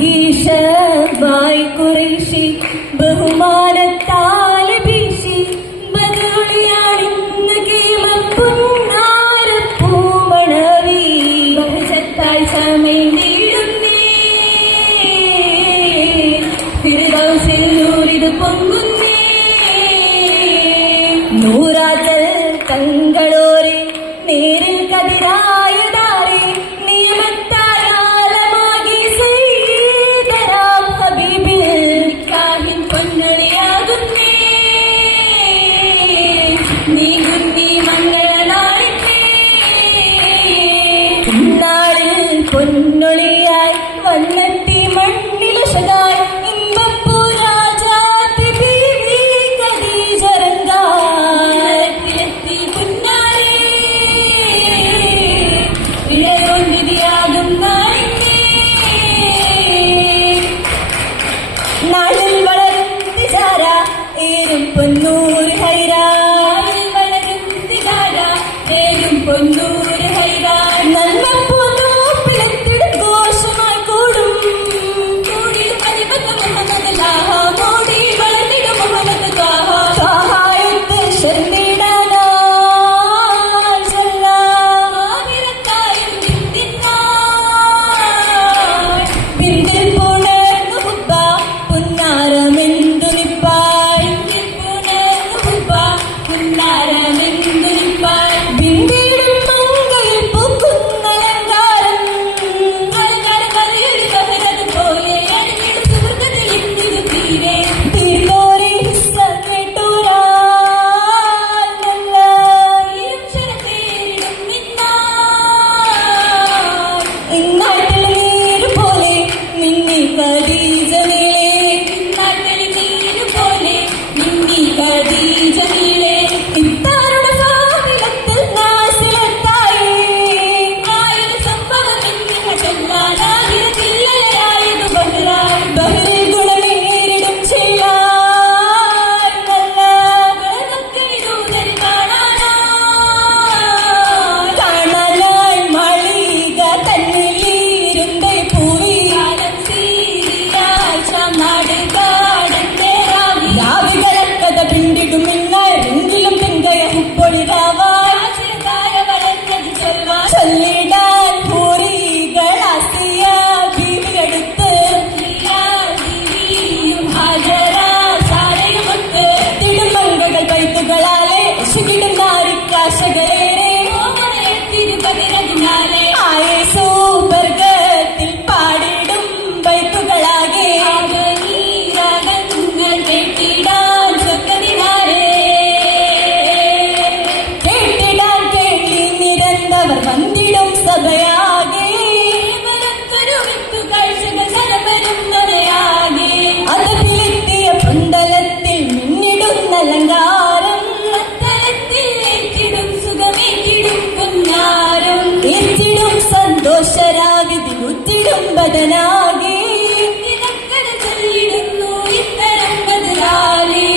ഗീഷർവായ് കുറേശി ബഹുമാനത്താൽ ഭീഷി ബദുളിയാണിന്ന് കേമം പുന്നാര പൂമണവി ഭജത്തായി സമയീഴുന്നേ തിരുദൗസിൽ നൂറിത് പൊങ്ങുന്നേ. നൂറാക്കൽ കങ്കളോരെ നേരിൽ കതിരാ aleluya.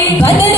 But then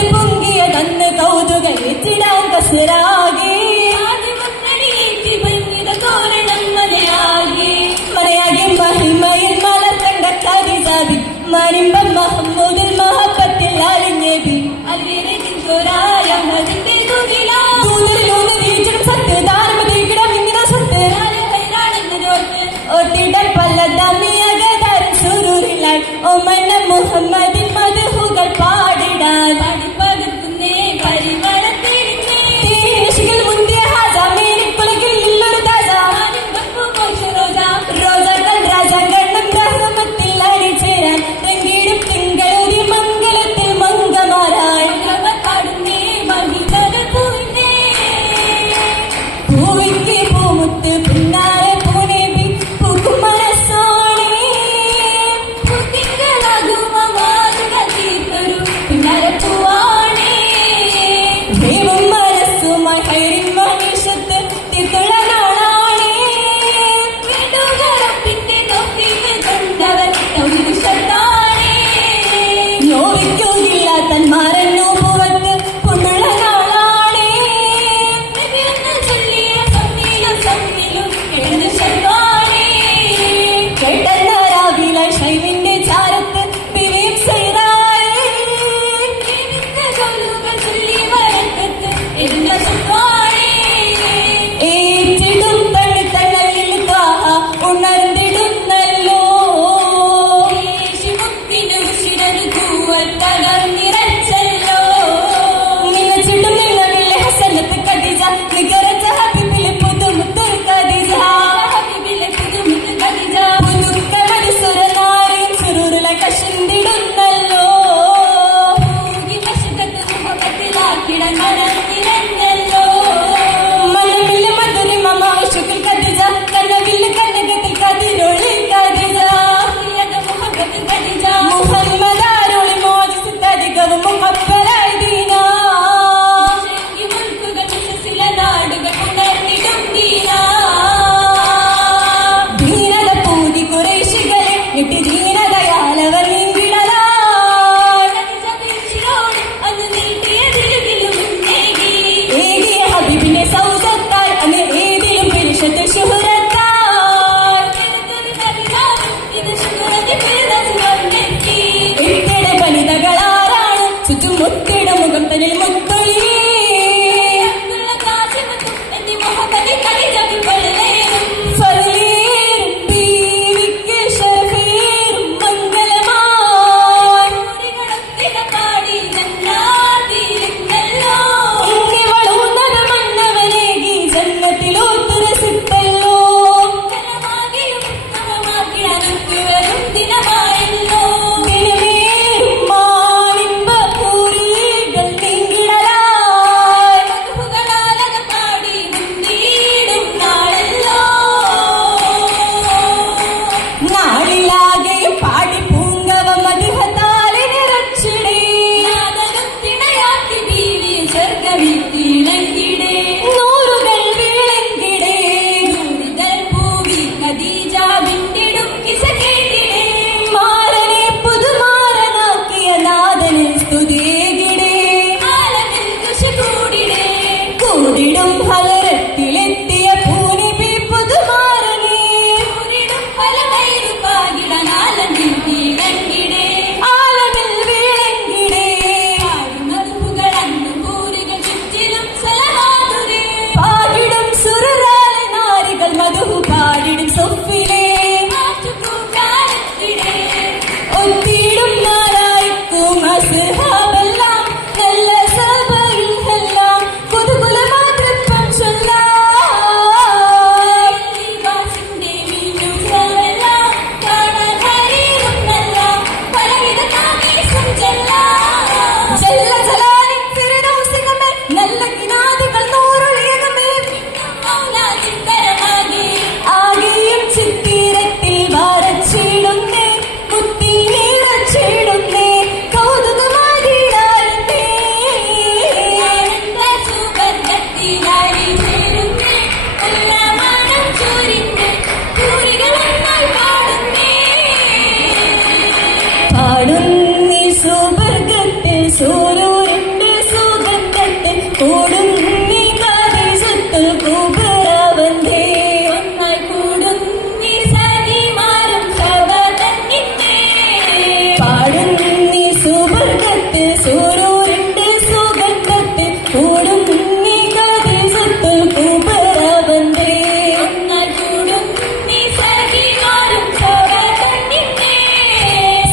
hoy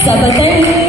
Sabaten